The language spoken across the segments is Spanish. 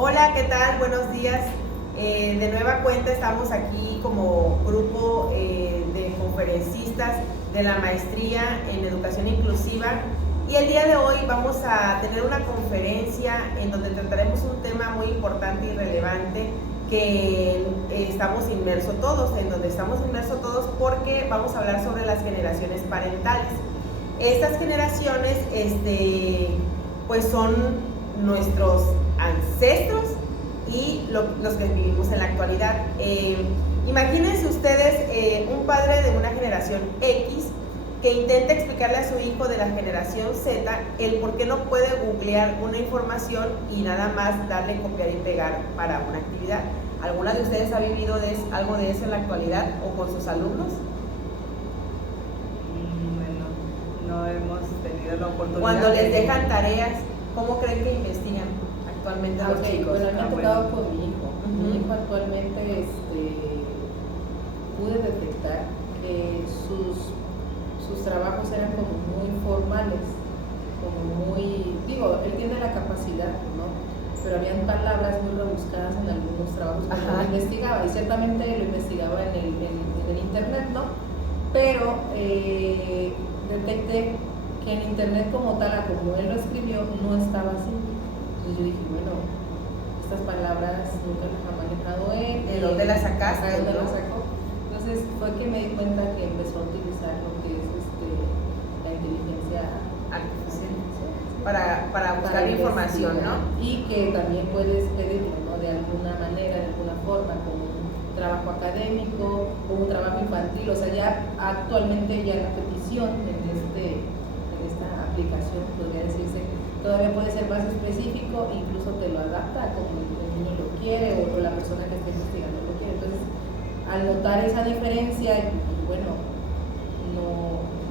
Hola, ¿qué tal? Buenos días. De nueva cuenta estamos aquí como grupo de conferencistas de la maestría en educación inclusiva y el día de hoy vamos a tener una conferencia en donde trataremos un tema muy importante y relevante que estamos inmersos todos, porque vamos a hablar sobre las generaciones parentales. Estas generaciones pues son nuestros ancestros y los que vivimos en la actualidad. Imagínense ustedes un padre de una generación X que intenta explicarle a su hijo de la generación Z el por qué no puede googlear una información y nada más darle copiar y pegar para una actividad. ¿Alguna de ustedes ha vivido algo de eso en la actualidad o con sus alumnos? Bueno, no hemos tenido la oportunidad. Cuando les dejan tareas, ¿cómo creen que investigan actualmente los chicos? Bueno, me ha tocado con mi hijo. Mi hijo actualmente pude detectar que sus trabajos eran como muy formales, como muy, él tiene la capacidad, ¿no? Pero habían palabras muy rebuscadas en algunos trabajos que no investigaba, y ciertamente lo investigaba en el internet, ¿no? Pero detecté que en internet como tal, como él lo escribió, no estaba así. Entonces yo dije, bueno, estas palabras nunca las ha manejado él. ¿De dónde las sacaste? ¿De dónde las sacó? Entonces fue que me di cuenta que empezó a utilizar lo que es la inteligencia artificial para buscar información, ¿no? Y que también puedes pedirlo, ¿no? De alguna manera, de alguna forma, como un trabajo académico o un trabajo infantil. O sea, ya actualmente ya la petición en esta aplicación, podría decirse, todavía puede ser más específico, incluso te lo adapta como el niño lo quiere o la persona que esté investigando lo quiere. Entonces, al notar esa diferencia, bueno,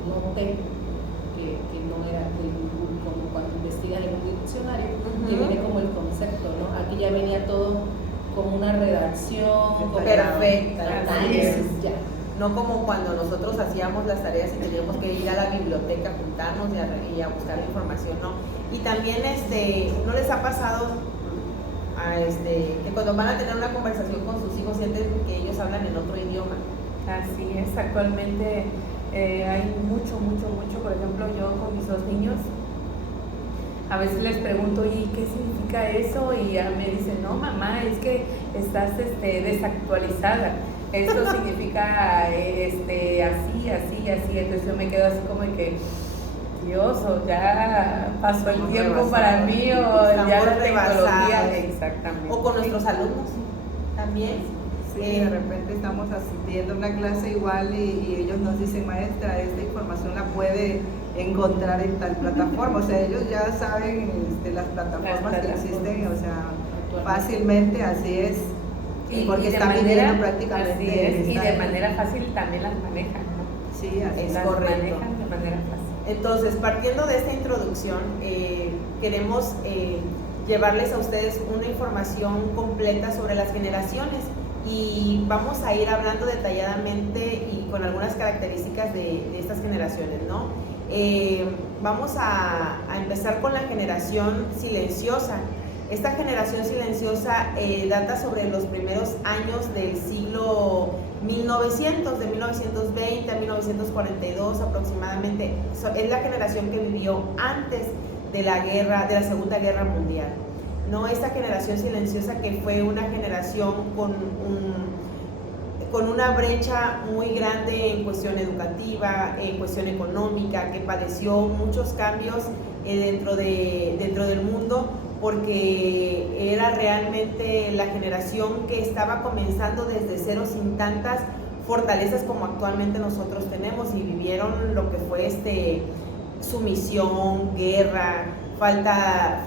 noté que no era como cuando investigan en un diccionario, que viene como el concepto, ¿no? Aquí ya venía todo como una redacción perfecta, ya. No como cuando nosotros hacíamos las tareas y teníamos que ir a la biblioteca, juntarnos y a buscar la información, ¿no? Y también, ¿no les ha pasado que cuando van a tener una conversación con sus hijos sienten que ellos hablan en otro idioma? Así es, actualmente hay mucho, por ejemplo, yo con mis dos niños, a veces les pregunto, ¿y qué significa eso? Y ya me dicen, no mamá, es que estás desactualizada. Esto significa así. Entonces yo me quedo así como que, Dios, o ya pasó el tiempo para mí, o ya la tecnología. Exactamente. O con nuestros alumnos también. Sí, de repente estamos asistiendo a una clase igual y ellos nos dicen, maestra, esta información la puede encontrar en tal plataforma. O sea, ellos ya saben las plataformas que existen, o sea, fácilmente, así es. Porque están viviendo prácticamente. Y de manera fácil también las manejan, ¿no? Sí, así es correcto. manejan de manera fácil. Entonces, partiendo de esta introducción, queremos llevarles a ustedes una información completa sobre las generaciones y vamos a ir hablando detalladamente y con algunas características de estas generaciones, ¿no? Vamos a empezar con la generación silenciosa. Esta generación silenciosa data sobre los primeros años del siglo 1900, de 1920 a 1942 aproximadamente. Es la generación que vivió antes de la Segunda Guerra Mundial. No, esta generación silenciosa que fue una generación con una brecha muy grande en cuestión educativa, en cuestión económica, que padeció muchos cambios dentro del mundo, porque era realmente la generación que estaba comenzando desde cero sin tantas fortalezas como actualmente nosotros tenemos, y vivieron lo que fue sumisión, guerra, falta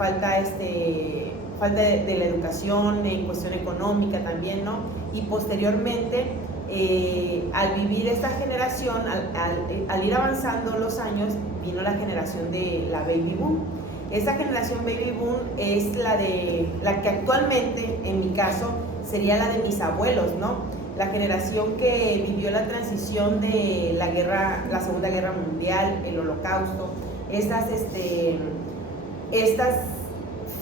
de la educación en cuestión económica también, ¿no? Y posteriormente, al vivir esta generación, al ir avanzando los años, vino la generación de la Baby Boom. Esta generación Baby Boom es la que actualmente, en mi caso, sería la de mis abuelos, ¿no? La generación que vivió la transición de la Segunda Guerra Mundial, el Holocausto, estas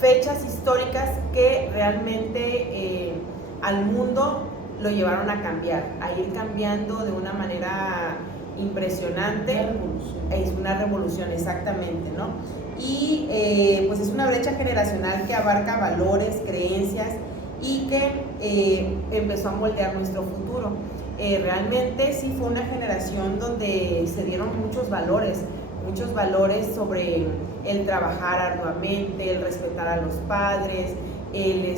fechas históricas que realmente al mundo lo llevaron a cambiar, a ir cambiando de una manera impresionante. Es una revolución, exactamente, ¿no? Y pues es una brecha generacional que abarca valores, creencias y que empezó a moldear nuestro futuro. Realmente sí fue una generación donde se dieron muchos valores sobre el trabajar arduamente, el respetar a los padres, el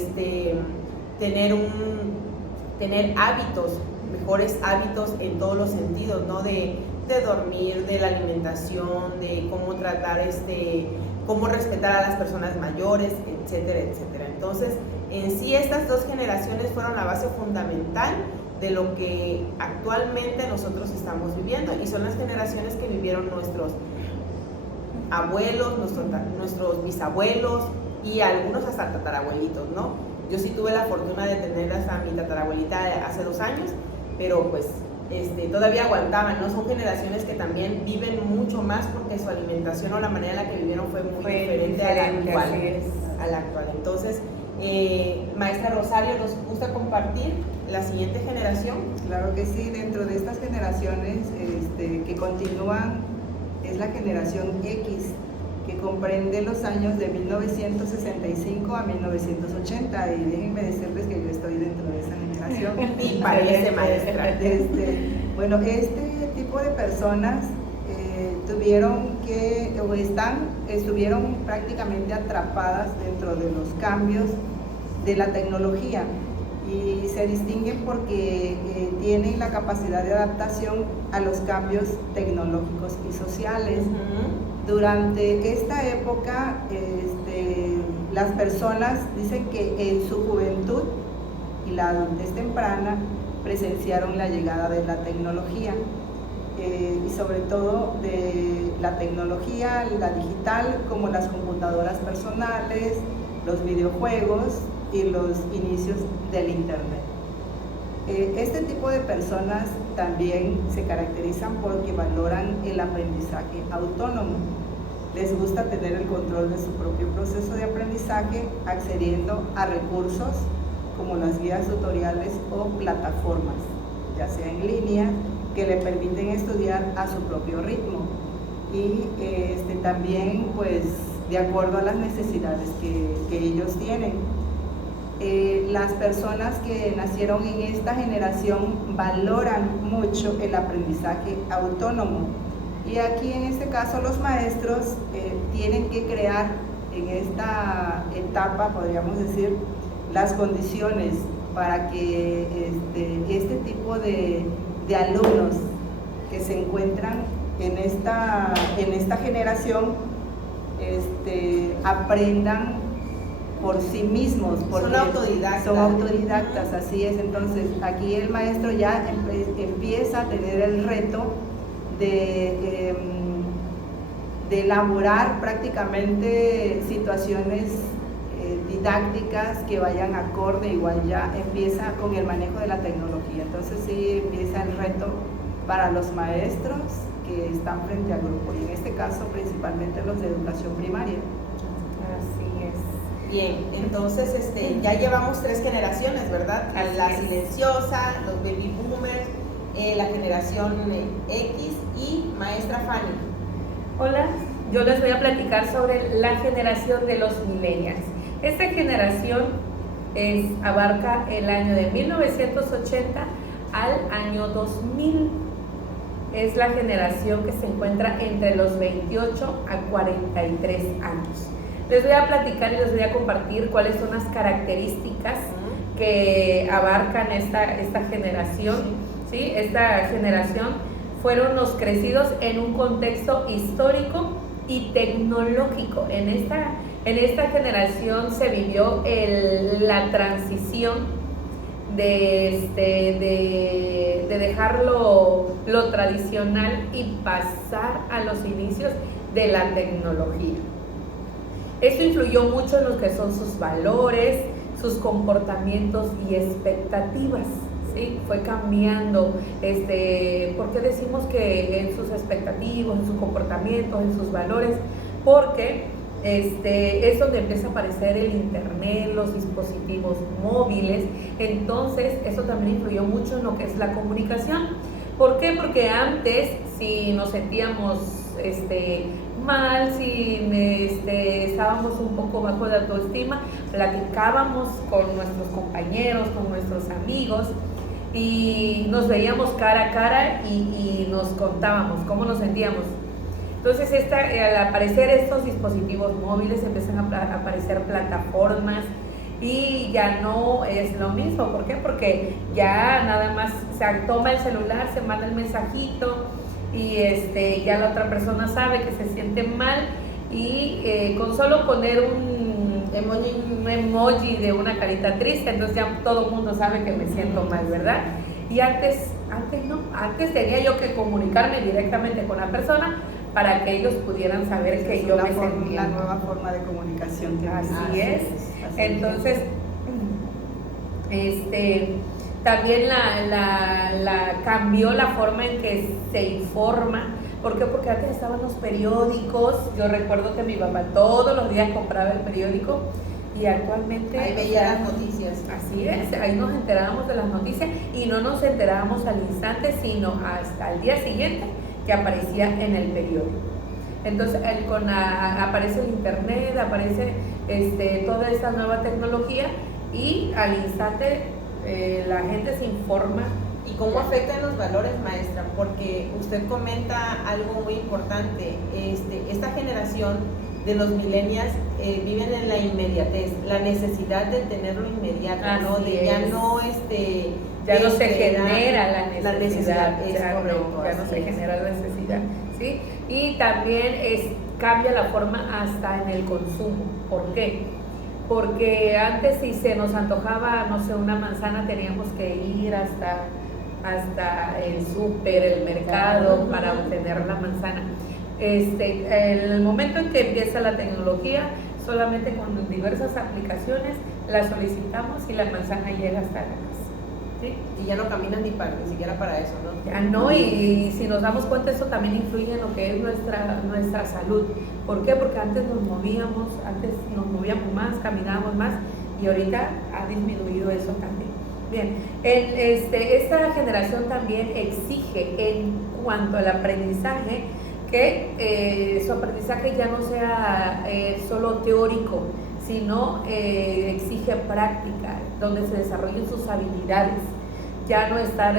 tener hábitos, mejores hábitos en todos los sentidos, ¿no? De dormir, de la alimentación, de cómo tratar, cómo respetar a las personas mayores, etcétera, etcétera. Entonces, en sí estas dos generaciones fueron la base fundamental de lo que actualmente nosotros estamos viviendo, y son las generaciones que vivieron nuestros abuelos, nuestros bisabuelos y algunos hasta tatarabuelitos, ¿no? Yo sí tuve la fortuna de tener hasta mi tatarabuelita hace 2 años, pero pues todavía aguantaban, ¿no? Son generaciones que también viven mucho más porque su alimentación o la manera en la que vivieron fue muy diferente a la actual. Entonces, maestra Rosario, ¿nos gusta compartir la siguiente generación? Claro que sí, dentro de estas generaciones que continúan es la generación X, que comprende los años de 1965 a 1980, y déjenme decirles que yo estoy dentro de esa generación. Y parece, maestra. Bueno, este tipo de personas estuvieron prácticamente atrapadas dentro de los cambios de la tecnología, y se distinguen porque tienen la capacidad de adaptación a los cambios tecnológicos y sociales. Durante esta época, las personas dicen que en su juventud y la adultez temprana presenciaron la llegada de la tecnología, y sobre todo de la tecnología, la digital, como las computadoras personales, los videojuegos y los inicios del internet. Este tipo de personas también se caracterizan porque valoran el aprendizaje autónomo. Les gusta tener el control de su propio proceso de aprendizaje, accediendo a recursos como las guías tutoriales o plataformas, ya sea en línea, que le permiten estudiar a su propio ritmo, y también pues de acuerdo a las necesidades que ellos tienen. Las personas que nacieron en esta generación valoran mucho el aprendizaje autónomo, y aquí en este caso los maestros tienen que crear en esta etapa, podríamos decir, las condiciones para que este tipo de alumnos que se encuentran en esta generación aprendan por sí mismos, porque son autodidactas, así es. Entonces aquí el maestro ya empieza a tener el reto de elaborar prácticamente situaciones didácticas que vayan acorde, igual ya empieza con el manejo de la tecnología. Entonces sí empieza el reto para los maestros que están frente al grupo, y en este caso principalmente los de educación primaria. Así es. Bien, entonces ya llevamos 3 generaciones, ¿verdad? La silenciosa, los baby boomers, la generación X y maestra Fanny. Hola, yo les voy a platicar sobre la generación de los millennials. Esta generación abarca el año de 1980 al año 2000. Es la generación que se encuentra entre los 28 a 43 años. Les voy a platicar y les voy a compartir cuáles son las características que abarcan esta generación. ¿Sí? Esta generación fueron los crecidos en un contexto histórico y tecnológico. En esta generación se vivió la transición de dejar lo tradicional y pasar a los inicios de la tecnología. Esto influyó mucho en lo que son sus valores, sus comportamientos y expectativas. ¿Sí? Fue cambiando, ¿por qué decimos que en sus expectativas, en sus comportamientos, en sus valores? Porque es donde empieza a aparecer el internet, los dispositivos móviles. Entonces eso también influyó mucho en lo que es la comunicación. ¿Por qué? Porque antes, si nos sentíamos mal, si estábamos un poco bajo de autoestima, platicábamos con nuestros compañeros, con nuestros amigos, y nos veíamos cara a cara y nos contábamos cómo nos sentíamos. Entonces al aparecer estos dispositivos móviles empiezan a aparecer plataformas y ya no es lo mismo. ¿Por qué? Porque ya nada más se toma el celular, se manda el mensajito y ya la otra persona sabe que se siente mal, y con solo poner un emoji de una carita triste, entonces ya todo el mundo sabe que me siento mal, ¿verdad? Y antes no, antes tenía yo que comunicarme directamente con la persona para que ellos pudieran saber que yo me sentía. La nueva forma de comunicación que así es. Entonces, también la cambió la forma en que se informa. ¿Por qué? Porque antes estaban los periódicos. Yo recuerdo que mi papá todos los días compraba el periódico, y actualmente ahí veía las noticias. Así es, ahí nos enterábamos de las noticias, y no nos enterábamos al instante, sino hasta el día siguiente que aparecía en el periódico. Entonces aparece el internet, aparece toda esta nueva tecnología, y al instante la gente se informa. ¿Y cómo afectan los valores, maestra? Porque usted comenta algo muy importante. Esta generación de los millennials viven en la inmediatez, la necesidad de tenerlo inmediato, ¿no? De ya no ya no se genera la necesidad, ya no se genera la necesidad, ¿sí? Y también cambia la forma hasta en el consumo. ¿Por qué? Porque antes, si se nos antojaba, no sé, una manzana, teníamos que ir hasta el súper, el mercado, para obtener la manzana. En el momento en que empieza la tecnología, solamente con diversas aplicaciones la solicitamos y la manzana llega hasta la casa, ¿sí? Y ya no caminan ni siquiera para eso, ¿no? Ya no, y si nos damos cuenta, eso también influye en lo que es nuestra salud. ¿Por qué? Porque antes nos movíamos más, caminábamos más, y ahorita ha disminuido eso también. Bien, esta generación también exige, en cuanto al aprendizaje, que su aprendizaje ya no sea solo teórico, sino exige práctica, donde se desarrollen sus habilidades. Ya no estar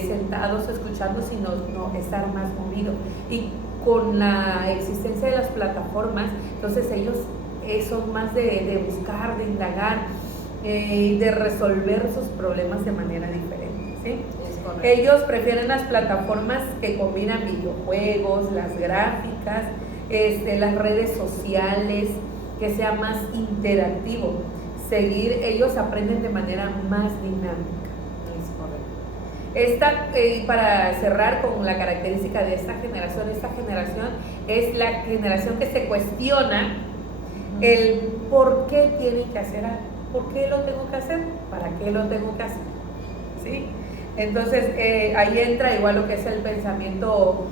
sentados escuchando, sino estar más movido. Y con la existencia de las plataformas, entonces ellos son más de buscar, de indagar, de resolver sus problemas de manera diferente, ¿sí? Ellos prefieren las plataformas que combinan videojuegos, las gráficas, las redes sociales, que sea más interactivo. Ellos aprenden de manera más dinámica. Es correcto. Para cerrar con la característica de esta generación es la generación que se cuestiona el por qué tiene que hacer algo. ¿Por qué lo tengo que hacer? ¿Para qué lo tengo que hacer? ¿Sí? Entonces ahí entra igual lo que es el pensamiento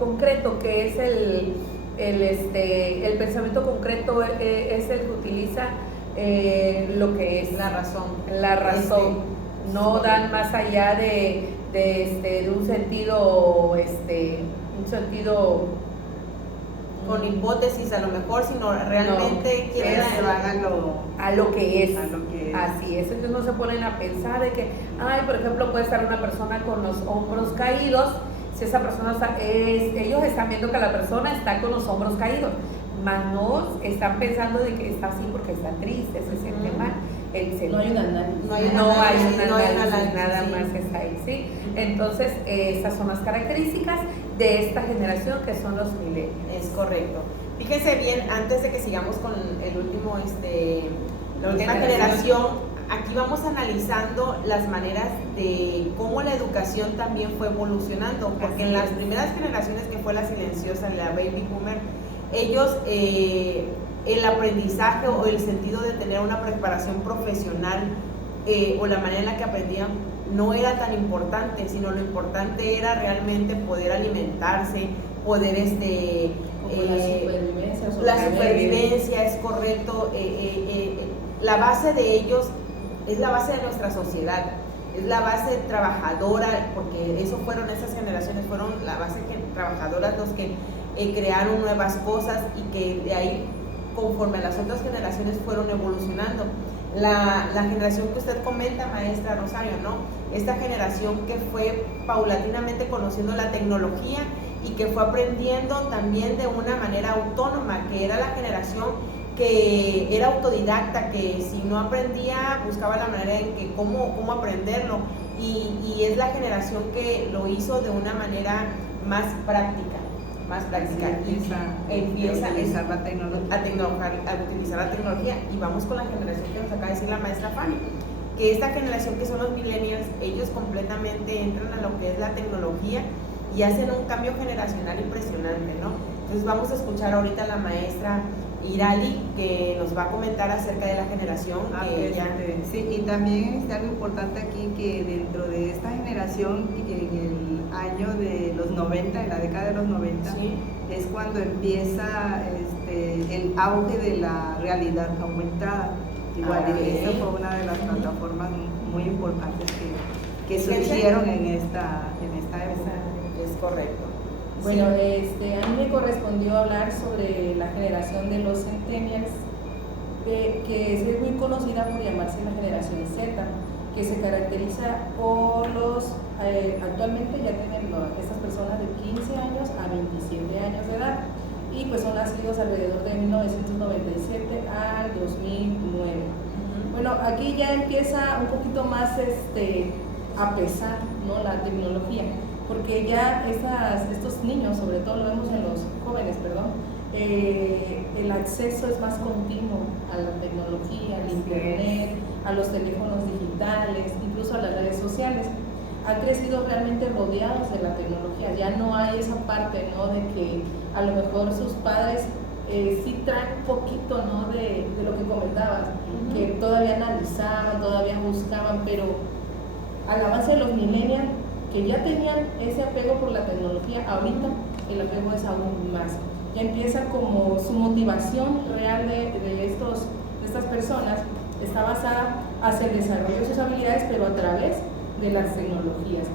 concreto, que es el pensamiento concreto, es el que utiliza lo que es la razón. No dan más allá de un sentido con hipótesis a lo mejor, sino realmente quieren a lo que es. Así es. Entonces no se ponen a pensar de que, por ejemplo, puede estar una persona con los hombros caídos. Si esa persona ellos están viendo que la persona está con los hombros caídos, mas no están pensando de que está así porque está triste, se siente mal. No hay un análisis. No hay un análisis, nada más está ahí, ¿sí? Entonces, esas son las características de esta generación, que son los millennials. Es correcto. Fíjense bien, antes de que sigamos con el último, la última generación, aquí vamos analizando las maneras de cómo la educación también fue evolucionando, porque en las primeras generaciones, que fue la silenciosa, la baby boomer, ellos el aprendizaje o el sentido de tener una preparación profesional o la manera en la que aprendían no era tan importante, sino lo importante era realmente poder alimentarse, poder La supervivencia, es correcto. La base de ellos es la base de nuestra sociedad, es la base trabajadora, porque esas generaciones fueron la base trabajadora los que crearon nuevas cosas y que de ahí, conforme las otras generaciones fueron evolucionando. La generación que usted comenta, maestra Rosario, ¿no? Esta generación que fue paulatinamente conociendo la tecnología y que fue aprendiendo también de una manera autónoma, que era la generación que era autodidacta, que si no aprendía buscaba la manera en que cómo aprenderlo, y es la generación que lo hizo de una manera más práctica. Empieza a utilizar la tecnología. A utilizar la tecnología. Y vamos con la generación que nos acaba de decir la maestra Fanny, que esta generación que son los millennials, ellos completamente entran a lo que es la tecnología y hacen un cambio generacional impresionante, ¿no? Entonces vamos a escuchar ahorita a la maestra Irali, que nos va a comentar acerca de la generación. Sí, y también está algo importante aquí, que dentro de esta generación, en el año de los 90, en la década de los 90, sí, es cuando empieza el auge de la realidad aumentada. Igual, esta fue una de las plataformas muy importantes que surgieron en esta época. Es correcto. Bueno, a mí me correspondió hablar sobre la generación de los centennials, que es muy conocida por llamarse la generación Z, que se caracteriza por actualmente ya tienen estas personas de 15 años a 27 años de edad, y pues son nacidos alrededor de 1997 al 2009. Bueno, aquí ya empieza un poquito más a pesar, ¿no?, la tecnología, porque ya estos niños, sobre todo lo vemos en los jóvenes, el acceso es más continuo a la tecnología, al internet, a los teléfonos digitales, incluso a las redes sociales. Han crecido realmente rodeados de la tecnología. Ya no hay esa parte, ¿no?, de que a lo mejor sus padres sí traen un poquito, ¿no?, de lo que comentabas, que todavía analizaban, todavía buscaban, pero al avance de los millennials, que ya tenían ese apego por la tecnología, ahorita el apego es aún más. Ya empieza como su motivación real de estas personas está basada hacia el desarrollo de sus habilidades, pero a través de las tecnologías.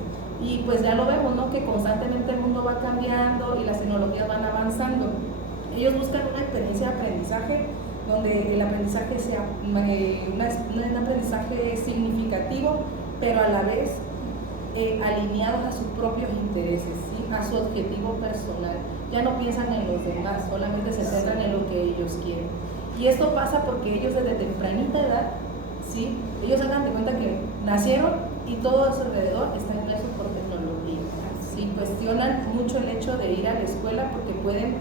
Y pues ya lo vemos, ¿no?, que constantemente el mundo va cambiando y las tecnologías van avanzando. Ellos buscan una experiencia de aprendizaje donde el aprendizaje sea un aprendizaje significativo, pero a la vez alineados a sus propios intereses, ¿sí?, a su objetivo personal. Ya no piensan en los demás, solamente se centran en lo que ellos quieren. Y esto pasa porque ellos desde tempranita edad, ¿sí?, ellos hagan de cuenta que nacieron y todo a su alrededor está inmerso por tecnología. ¿Sí? Cuestionan mucho el hecho de ir a la escuela porque pueden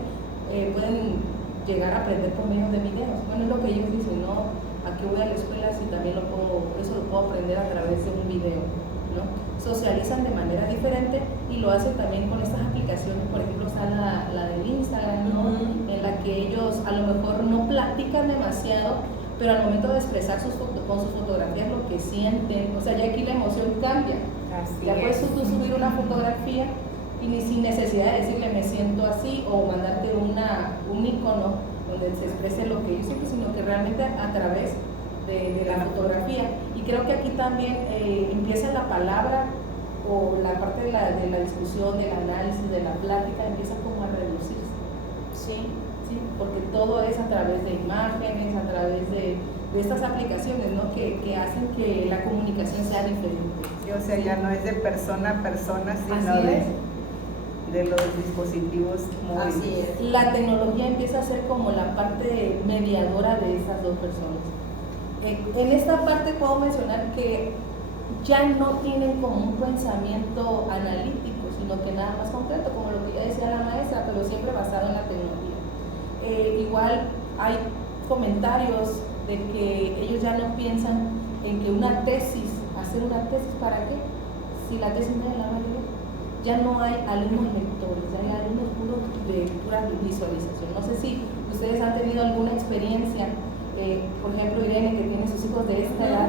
llegar a aprender por medio de videos. Bueno, es lo que ellos dicen, ¿no? ¿A qué voy a la escuela si también eso lo puedo aprender a través de un video? ¿No? Socializan de manera diferente y lo hacen también con estas aplicaciones. Por ejemplo, está la del Instagram, ¿no?, en la que ellos a lo mejor no platican demasiado, pero al momento de expresar con sus fotografías lo que sienten, o sea, ya aquí la emoción cambia. Ya puedes tú subir una fotografía y ni sin necesidad de decirle me siento así o mandarte un icono donde se exprese lo que yo siento, sino que realmente a través de la fotografía. Y creo que aquí también empieza la palabra o la parte de la discusión, del análisis, de la plática, empieza como a reducirse. Sí, porque todo es a través de imágenes, a través de estas aplicaciones, ¿no?, que hacen que la comunicación sea diferente. Sí, o sea, ya no es de persona a persona, sino de los dispositivos móviles. Así es. La tecnología empieza a ser como la parte mediadora de esas dos personas. En esta parte puedo mencionar que ya no tienen como un pensamiento analítico, sino que nada más concreto, como lo que ya decía la maestra, pero siempre basado en la tecnología. Igual hay comentarios de que ellos ya no piensan en que hacer una tesis, ¿para qué? Si la tesis no la mayoría, ya no hay alumnos lectores, ya hay alumnos de pura visualización. No sé si ustedes han tenido alguna experiencia, por ejemplo, Irene, que tiene sus hijos de esta edad,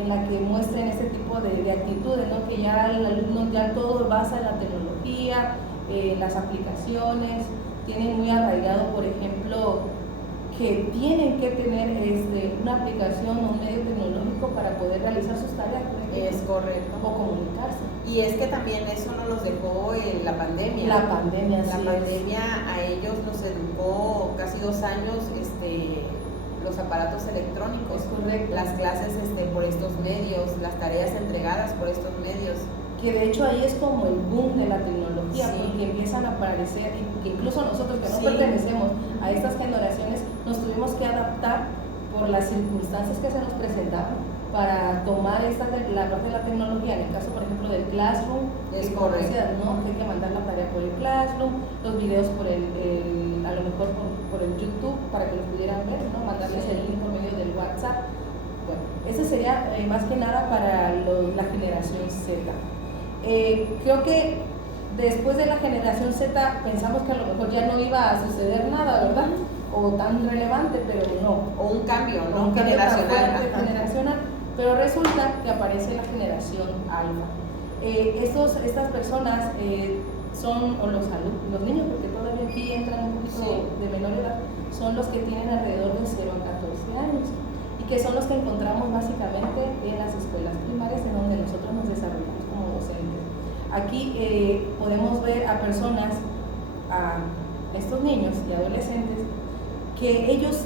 en la que muestren este tipo de actitudes, ¿no?, que ya el alumno ya todo basa en la tecnología, las aplicaciones, tienen muy arraigado, por ejemplo, que tienen que tener una aplicación o un medio tecnológico para poder realizar sus tareas, Es correcto. o comunicarse. Y es que también eso nos los dejó la pandemia. La pandemia, La sí pandemia a ellos nos educó casi 2 años los aparatos electrónicos. Es correcto. Las clases por estos medios, las tareas entregadas por estos medios. Que de hecho ahí es como el boom de la tecnología, Sí. porque empiezan a aparecer, y que incluso nosotros que no Sí. pertenecemos a estas generaciones, nos tuvimos que adaptar por las circunstancias que se nos presentaban para tomar la parte de la tecnología, en el caso por ejemplo del Classroom, Es como correcto. decía, ¿no? Que hay que mandar la tarea por el Classroom, los videos por a lo mejor por el YouTube para que los pudieran ver, ¿no? Mandarles el link por medio del WhatsApp. Bueno, ese sería más que nada para la generación Z. Creo que después de la generación Z pensamos que a lo mejor ya no iba a suceder nada, ¿verdad? O tan relevante, pero no. O un cambio, ¿no? Un cambio tan Generacional. fuerte, Ajá. generacional. Pero resulta que aparece la generación alfa. Estas personas son, o los niños, porque todavía aquí entran un poquito Sí. de menor edad, son los que tienen alrededor de 0 a 14 años y que son los que encontramos básicamente en las escuelas primarias en donde nosotros nos desarrollamos como docentes. Aquí podemos ver a personas, a estos niños y adolescentes, que ellos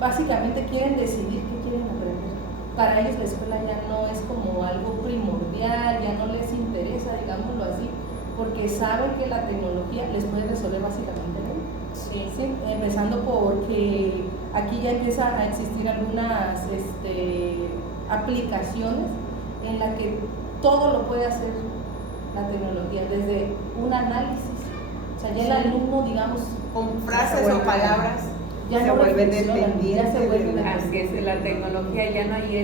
básicamente quieren decidir qué quieren aprender. Para ellos la escuela ya no es como algo primordial, ya no les interesa, digámoslo así, porque saben que la tecnología les puede resolver básicamente la vida. Sí. Sí, empezando porque aquí ya empiezan a existir algunas aplicaciones en las que todo lo puede hacer la tecnología, desde un análisis. O sea, ya el alumno, digamos, Con frases Se o vuelve- palabras. ya se no vuelve reflexiona, dependiente ya se vuelve de la- Así es, la tecnología ya no hay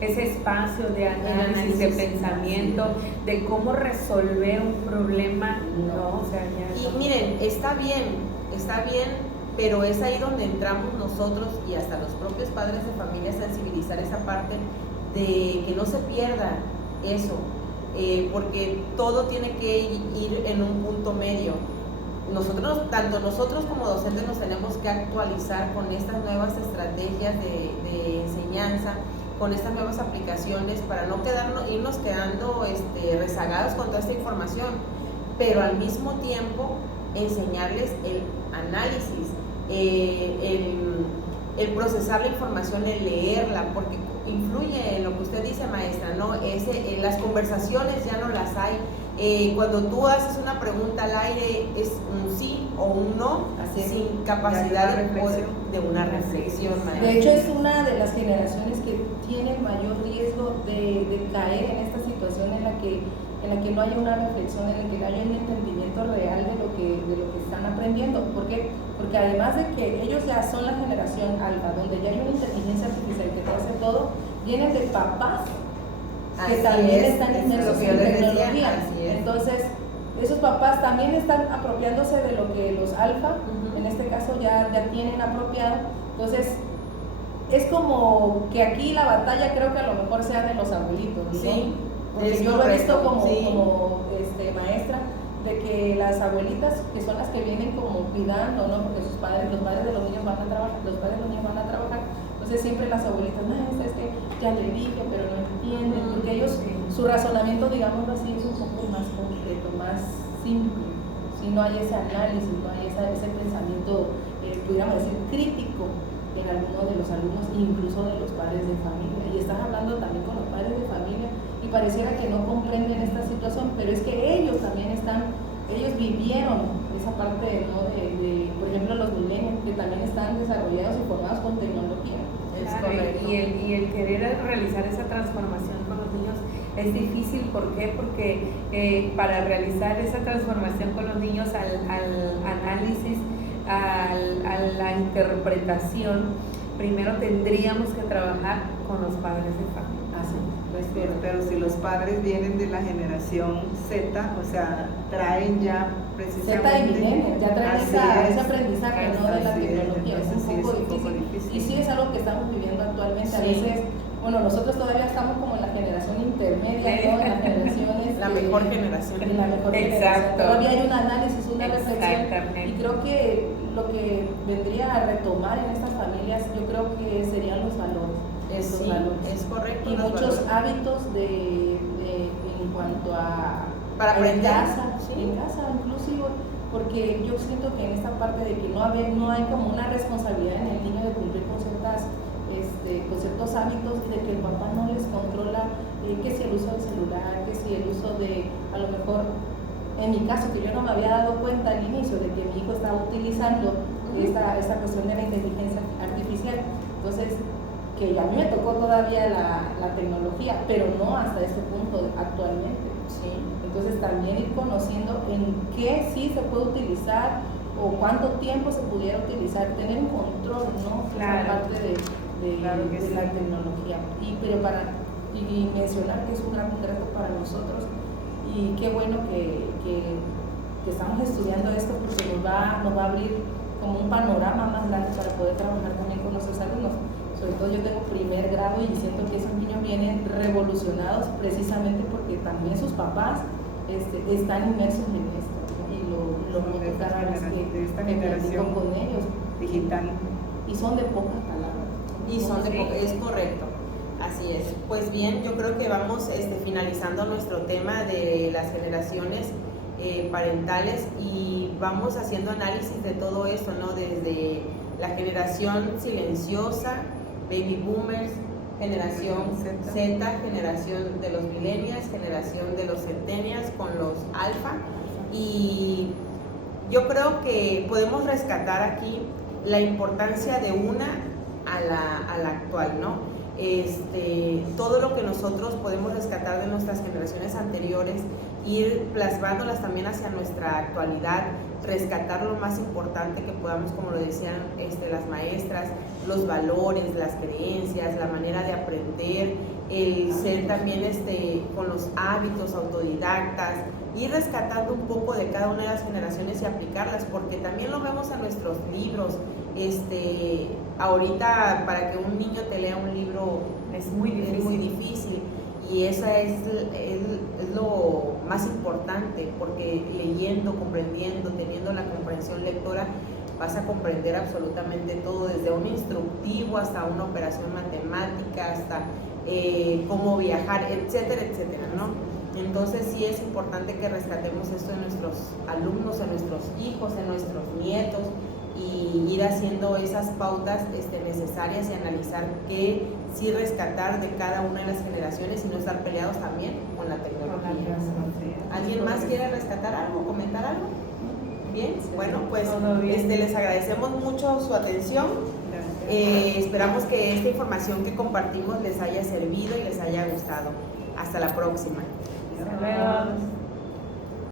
ese espacio de análisis, de análisis. pensamiento, de cómo resolver un problema, No. o sea, ya Y no. miren, está bien, pero es ahí donde entramos nosotros y hasta los propios padres de familia a sensibilizar esa parte de que no se pierda eso, porque todo tiene que ir en un punto medio. Tanto nosotros como docentes nos tenemos que actualizar con estas nuevas estrategias de enseñanza, con estas nuevas aplicaciones para no irnos quedando rezagados con toda esta información, pero al mismo tiempo enseñarles el análisis, el procesar la información, el leerla, porque influye en lo que usted dice, maestra, ¿no? Las conversaciones ya no las hay. Cuando tú haces una pregunta al aire es un sí o un no, Así es. sin capacidad Ya hay una de una reflexión, maestra. De hecho, es una de las generaciones que tiene mayor riesgo de caer en esta situación en la que no haya una reflexión, en la que no haya un entendimiento real de lo que están aprendiendo. ¿Por qué? Porque además de que ellos ya son la generación alfa, donde ya hay una inteligencia artificial que te hace todo, vienen de papás que Así también es, están es inmersos lo que yo en les decía, tecnología. así es. Entonces, esos papás también están apropiándose de lo que los alfa, Ujú. en este caso, ya tienen apropiado. Entonces, es como que aquí la batalla creo que a lo mejor sea de los abuelitos, ¿no? Sí, Porque es yo lo he visto correcto, como, sí. como maestra, de que las abuelitas, que son las que vienen como cuidando, ¿no? Porque los padres de los niños van a trabajar, entonces siempre las abuelitas, no, es que ya le dije, pero no entienden, porque ellos, su razonamiento, digámoslo así, es un poco más concreto, más simple. Si no hay ese análisis, no hay ese pensamiento, pudiéramos decir, crítico en algunos de los alumnos, incluso de los padres de familia. Y estás hablando también con los padres de familia y pareciera que no comprenden esta situación, pero es que ellos también ellos vivieron esa parte, ¿no? Por ejemplo, los millennials, que también están desarrollados y formados con tecnología. Es Claro, correcto. y el querer realizar esa transformación con los niños es difícil. ¿Por qué? Porque para realizar esa transformación con los niños al análisis, a la interpretación, primero tendríamos que trabajar con los padres de familia. Así, Pero si los padres vienen de la generación Z, o sea, traen ya precisamente... Z y millennials, ya traen Así ese es. aprendizaje, ¿no? De la Así es, tecnología, es entonces sí, un poco difícil. Y sí es algo que estamos viviendo actualmente. A Sí. veces, bueno, nosotros todavía estamos como en la generación intermedia, ¿no? En las generaciones La mejor generación. En la mejor Exacto. generación. Todavía hay un análisis, una reflexión. Exactamente. Y creo que lo que vendría a retomar en estas familias, yo creo que serían los valores. Sí, es correcto. Y muchos hábitos en cuanto a para aprender. En casa inclusive, porque yo siento que en esta parte de que no hay como una responsabilidad en el niño de cumplir con ciertos hábitos, de que el papá no les controla, que si el uso del celular, que si el uso de, a lo mejor, en mi caso, que yo no me había dado cuenta al inicio de que mi hijo estaba utilizando esta cuestión de la inteligencia artificial. Entonces, que a mí me tocó todavía la tecnología, pero no hasta este punto actualmente. Sí. Entonces, también ir conociendo en qué sí se puede utilizar o cuánto tiempo se pudiera utilizar, tener un control, ¿no? Claro. Esa parte de la tecnología. Y mencionar que es un gran reto para nosotros, y qué bueno que estamos estudiando esto, porque nos va a abrir como un panorama más grande para poder trabajar también con nuestros alumnos. Sobre todo yo tengo primer grado y siento que esos niños vienen revolucionados precisamente porque también sus papás están inmersos en esto, ¿no? Y lo noto cada vez que esta me generación platico con ellos. digital. Y son de pocas palabras. Y son de Sí. es correcto. Así es. Pues bien, yo creo que vamos finalizando nuestro tema de las generaciones parentales, y vamos haciendo análisis de todo esto, ¿no? Desde la generación silenciosa, baby boomers, generación Z, generación de los millennials, generación de los centennials con los alfa, y yo creo que podemos rescatar aquí la importancia de una a la actual, ¿no? Todo lo que nosotros podemos rescatar de nuestras generaciones anteriores, ir plasmándolas también hacia nuestra actualidad, rescatar lo más importante que podamos, como lo decían las maestras, los valores, las creencias, la manera de aprender, el ser también con los hábitos autodidactas, ir rescatando un poco de cada una de las generaciones y aplicarlas, porque también lo vemos en nuestros libros. Ahorita para que un niño te lea un libro Es muy difícil. Y eso es lo más importante, porque leyendo, comprendiendo, teniendo la comprensión lectora, vas a comprender absolutamente todo, desde un instructivo hasta una operación matemática, hasta cómo viajar, etcétera, etcétera, ¿no? Entonces sí es importante que rescatemos esto en nuestros alumnos, en nuestros hijos, en nuestros nietos, y ir haciendo esas pautas necesarias y analizar qué sí rescatar de cada una de las generaciones y no estar peleados también con la tecnología. ¿Alguien más quiere rescatar algo, comentar algo? Bien, bueno, pues les agradecemos mucho su atención. Esperamos que esta información que compartimos les haya servido y les haya gustado. Hasta la próxima. Hasta luego.